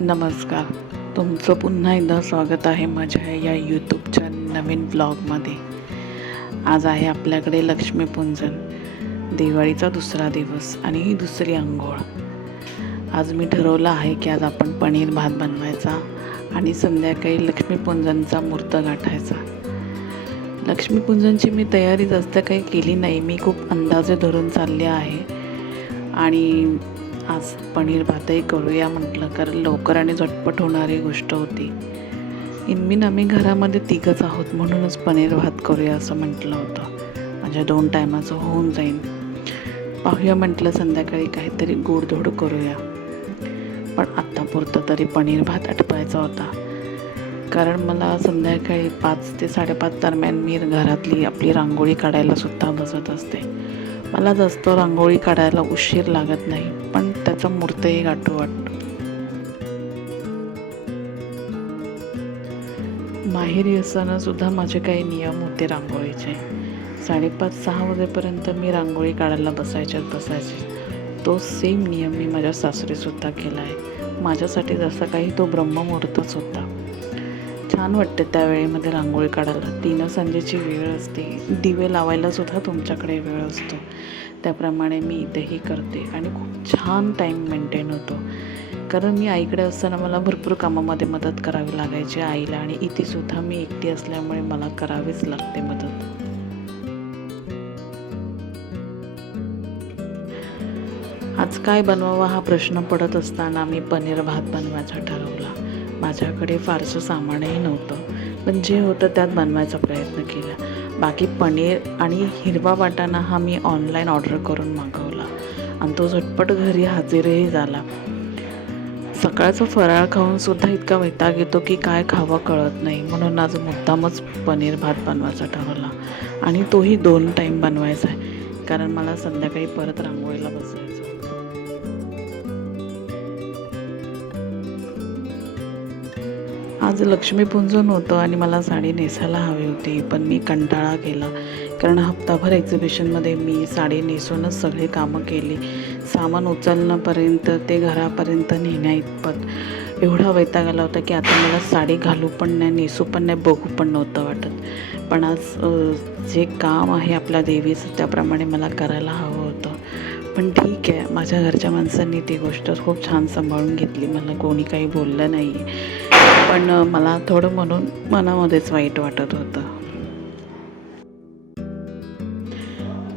नमस्कार. तुमचं पुन्हा एकदा स्वागत आहे माझ्या या यूट्यूबच्या नवीन ब्लॉगमध्ये आज आहे आपल्याकडे लक्ष्मीपूजन. दिवाळीचा दुसरा दिवस आणि ही दुसरी आंघोळ. आज मी ठरवलं आहे की आज आपण पनीर भात बनवायचा आणि संध्याकाळी लक्ष्मीपूजनचा मूर्त गाठायचा. लक्ष्मीपूजनची मी तयारी जास्त काही केली नाही. मी खूप अंदाजे धरून चालले आहे. आणि आज पनीर भातही करूया म्हटलं कारण लवकर आणि झटपट होणारी गोष्ट होती. इनमिन आम्ही घरामध्ये तिघंच आहोत म्हणूनच पनीर भात करूया असं म्हटलं होतं. माझ्या दोन टायमाचं होऊन जाईल पाहूया म्हटलं संध्याकाळी काहीतरी गोडधोड करूया. पण आत्तापुरतं तरी पनीर भात आटपायचा होता. कारण मला संध्याकाळी पाच ते साडेपाच दरम्यान मी घरातली आपली रांगोळी काढायला सुद्धा बसत असते. मला जास्त रांगोळी काढायला उशीर लागत नाही पण त्याचा मूर्तही गाठो वाटतो. माहेरी असताना सुद्धा माझे काही नियम होते रांगोळीचे. साडेपाच सहा वाजेपर्यंत मी रांगोळी काढायला बसायच्यात बसायचे. तो सेम नियम मी माझ्या सासरीसुद्धा केला आहे माझ्यासाठी जसा काही तो ब्रह्ममुहूर्तच होता. छान वाटते त्या वेळेमध्ये रांगोळी काढायला. तीन संजेची वेळ असते. दिवे लावायला सुद्धा तुमच्याकडे वेळ असतो. त्याप्रमाणे मी इथेही करते आणि खूप छान टाईम मेंटेन होतो. कारण मी आईकडे असताना मला भरपूर कामामध्ये मदत करावी लागायची आईला आणि इथेसुद्धा मी एकटी असल्यामुळे मला करावीच लागते मदत. आज काय बनवावा हा प्रश्न पडत असताना मी पनीर भात बनवायचा ठरवला. माझ्याकडे फारसं सामानही नव्हतं. पण जे होतं त्यात बनवायचा प्रयत्न केला. बाकी पनीर आणि हिरवा वाटाणा हा मी ऑनलाईन ऑर्डर करून मागवला. आणि तो झटपट घरी हजेरही झाला. सकाळचा फराळ खाऊन सुद्धा इतका वैताग येतो की काय खावं कळत नाही. म्हणून आज मुद्दामच पनीर भात बनवायचा ठरवला. आणि तोही दोन टाईम बनवायचा आहे. कारण मला संध्याकाळी परत रांगोळीला बसायचं आज लक्ष्मीपूंजन होतं आणि मला साडी नेसायला हवी होती पण मी कंटाळा केला. कारण हप्ताभर एक्झिबिशनमध्ये मी साडी नेसूनच सगळी कामं केली. सामान उचलण्यापर्यंत ते घरापर्यंत नेण्या इतपत. एवढा वैताग आला होता की आता मला साडी घालू पण नाही नेसू पण नाही बघू पण नव्हतं वाटत. पण आज जे काम आहे आपल्या देवीचं त्याप्रमाणे मला करायला हवं होतं. पण ठीक आहे माझ्या घरच्या माणसांनी ती गोष्ट खूप छान सांभाळून घेतली. मला कोणी काही बोललं नाही पण मला थोडं म्हणून मनामध्येच वाईट वाटत होतं.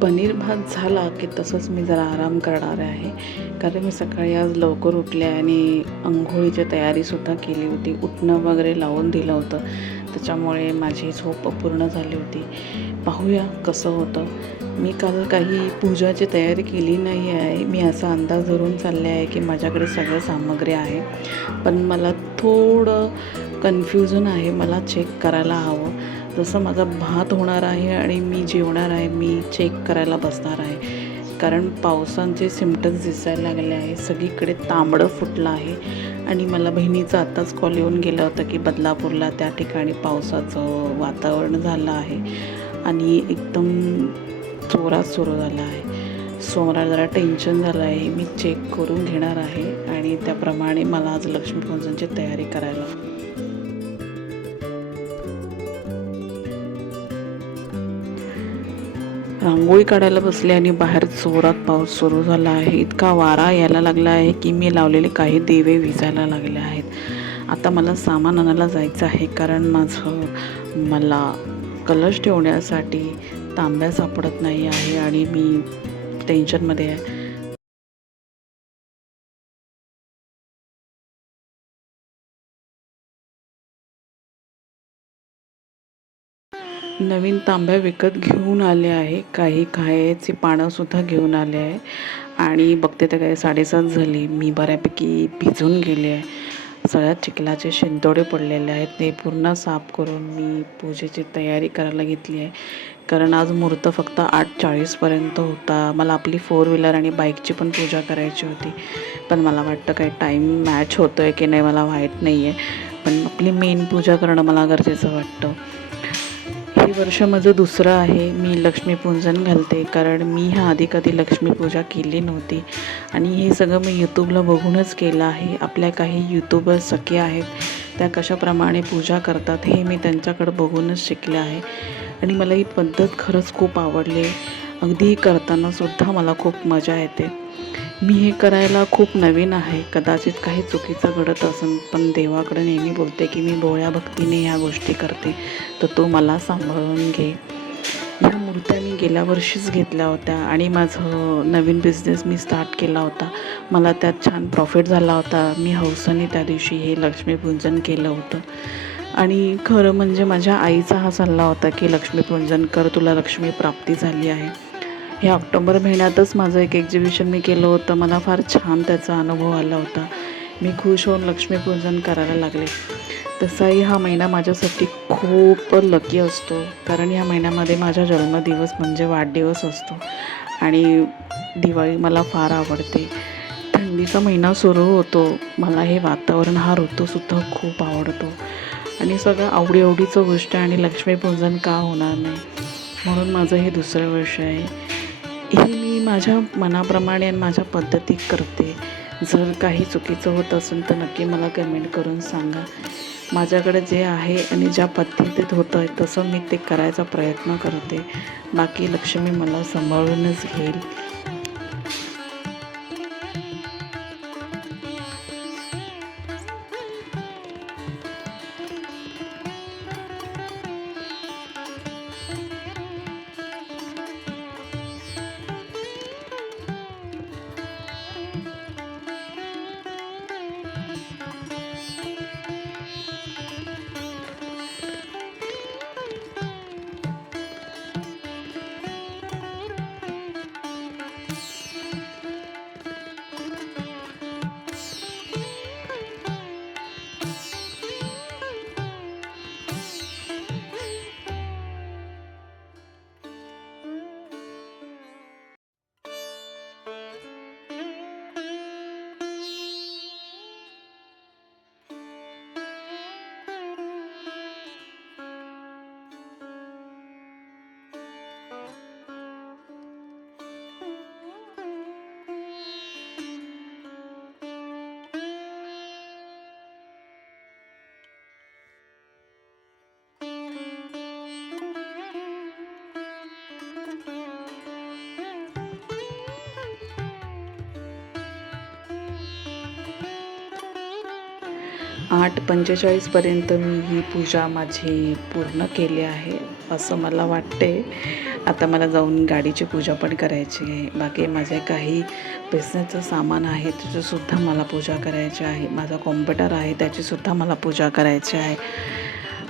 पनीर भात झाला की तसंच मी जरा आराम करणार आहे. कारण मी सकाळी आज लवकर उठले आणि आंघोळीची तयारीसुद्धा केली होती. उठणं वगैरे लावून दिलं होतं. त्याच्यामुळे माझी झोप अपूर्ण झाली होती. पाहूया कसं होतं. मी काल काही पूजाची तयारी केली नाही आहे. मी असा अंदाज धरून चालले आहे की माझ्याकडे सगळं सामग्री आहे. पण मला थोडं कन्फ्युजन आहे. मला चेक करायला हवं. जसं माझा भात होणार आहे आणि मी जेवणार आहे मी चेक करायला बसणार आहे. कारण पावसांचे सिमटम्स दिसायला लागले आहे. सगळीकडे तांबडं फुटलं आहे. आणि मला बहिणीचं आत्ताच कॉल येऊन गेलं होतं की बदलापूरला त्या ठिकाणी पावसाचं वातावरण झालं आहे. आणि एकदम जोरात सुरू झाला आहे. सो मला जरा टेन्शन झालं आहे. मी चेक करून घेणार आहे आणि त्याप्रमाणे मला आज लक्ष्मीपूजनची तयारी करायला रांगोळी काढायला बसले आणि बाहेर जोरात पाऊस सुरू झाला आहे. इतका वारा यायला लागला आहे की मी लावलेले काही देवे विजायला लागले आहेत. आता मला सामान आणायला जायचं आहे कारण माझं मला कलश ठेवण्यासाठी तांब्या सापडत नाही आहे आणि मी टेन्शनमध्ये आहे. नवीन तांब्या विकत घेऊन आले आहे. काही खायची पानंसुद्धा घेऊन आले आहे. आणि बघते तर काय साडेसात झाली. मी बऱ्यापैकी भिजून गेले आहे. सगळ्यात चिखलाचे शिंतोडे पडलेले आहेत. ते पूर्ण साफ करून मी पूजेची तयारी करायला घेतली आहे. कारण आज मुहूर्त फक्त आठ चाळीसपर्यंत होता. मला आपली फोर व्हीलर आणि बाईकची पण पूजा करायची होती. पण मला वाटतं काही टाईम मॅच होतो आहे की नाही मला माहीत नाही आहे पण आपली मेन पूजा करणं मला गरजेचं वाटतं. वर्ष माझं दुसरं आहे. मी लक्ष्मीपूजन घालते. कारण मी ह्या आधी कधी लक्ष्मीपूजा केली नव्हती. आणि हे सगळं मी यूट्यूबला बघूनच केलं आहे. आपल्या काही यूट्यूबर सखे आहेत. त्या कशाप्रमाणे पूजा करतात हे मी त्यांच्याकडं बघूनच शिकले आहे. आणि मला ही पद्धत खरंच खूप आवडली. अगदी करतानासुद्धा मला खूप मजा येते. मी हे करायला खूप नवीन आहे. कदाचित काही चुकीचं घडत असेल पण देवाकडे नेहमी बोलते की मी भोळ्या भक्तीने ह्या गोष्टी करते. तर तो मला सांभाळून घे. ह्या मूर्त्या मी गेल्या वर्षीच घेतल्या होत्या आणि माझं नवीन बिझनेस मी स्टार्ट केला होता. मला त्यात छान प्रॉफिट झाला होता. मी हौसाने त्या दिवशी हे लक्ष्मीपूजन केलं होतं. आणि खरं म्हणजे माझ्या आईचा हा सल्ला होता की लक्ष्मीपूजन कर तुला लक्ष्मी प्राप्ती झाली आहे. हे ऑक्टोबर महिन्यातच माझं एक एक्झिबिशन मी केलं होतं. मला फार छान त्याचा अनुभव आला होता. मी खुश होऊन लक्ष्मीपूजन करायला लागले. तसाही हा महिना माझ्यासाठी खूप लकी असतो. कारण ह्या महिन्यामध्ये माझा जन्मदिवस म्हणजे वाढदिवस असतो. आणि दिवाळी मला फार आवडते. थंडीचा महिना सुरू होतो. मला हे वातावरण हा ऋतूसुद्धा खूप आवडतो. आणि सगळं आवडीआवडीचं गोष्ट आणि लक्ष्मीपूजन का होणार नाही? म्हणून माझं हे दुसरं वर्ष आहे. हे मी माझ्या मनाप्रमाणे आणि माझ्या पद्धतीत करते. जर काही चुकीचं होत असेल तर नक्की मला कमेंट करून सांगा. माझ्याकडे जे आहे आणि ज्या पद्धतीत होतं आहे तसं मी ते करायचा प्रयत्न करते. बाकी लक्ष्मी मला सांभाळूनच घेईल. आठ पंचेचाळीसपर्यंत मी ही पूजा माझी पूर्ण केली आहे असं मला वाटते आता मला जाऊन गाडीची पूजा पण करायची आहे. बाकी माझे काही बिझनेसचं सामान आहे त्याचीसुद्धा मला पूजा करायची आहे. माझा कॉम्प्युटर आहे त्याचीसुद्धा मला पूजा करायची आहे.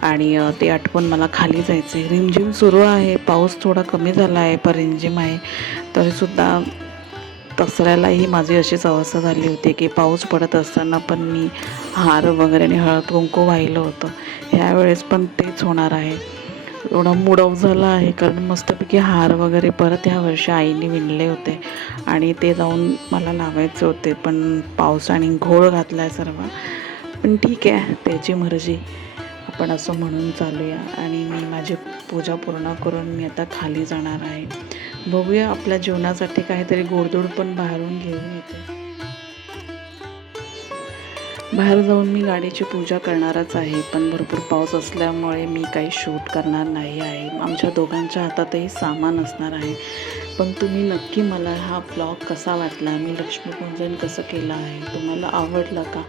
आणि ते आठवण मला खाली जायचं आहे रिमझिम सुरू आहे. पाऊस थोडा कमी झाला आहे पर रिमझिम आहे. तरीसुद्धा दसऱ्यालाही माझी अशीच अवस्था झाली होती की पाऊस पडत असताना पण मी हार वगैरे आणि हळद कुंकू वाहिलं होतं. ह्यावेळेस पण तेच होणार आहे. एवढा मूड ऑफ झाला आहे कारण मस्तपैकी हार वगैरे परत ह्या वर्षी आईने विणले होते आणि ते जाऊन मला लावायचे होते. पण पावसाने घोळ घातला आहे सर्व. पण ठीक आहे त्याची मर्जी. आपण असं म्हणून चालूया आणि मी माझी पूजा पूर्ण करून मी आता खाली जाणार आहे. बघूया आपल्या जीवनासाठी काहीतरी गोडधोड पण बाहेरून घेऊन येते. बाहेर जाऊन मी गाडीची पूजा करणारच आहे पण भरपूर पाऊस असल्यामुळे मी काही शूट करणार नाही आहे. आमच्या दोघांच्या हातातही सामान असणार आहे. पण तुम्ही नक्की मला हा ब्लॉग कसा वाटला? मी लक्ष्मीपूजन कसं केलं आहे? तुम्हाला आवडलं का?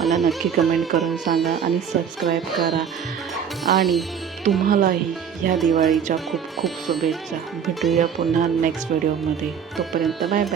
मला नक्की कमेंट करून सांगा आणि सबस्क्राईब करा. आणि तुम्हालाही ह्या दिवाळीच्या खूप खूप शुभेच्छा. भेटूया पुन्हा नेक्स्ट व्हिडिओमध्ये तोपर्यंत बाय बाय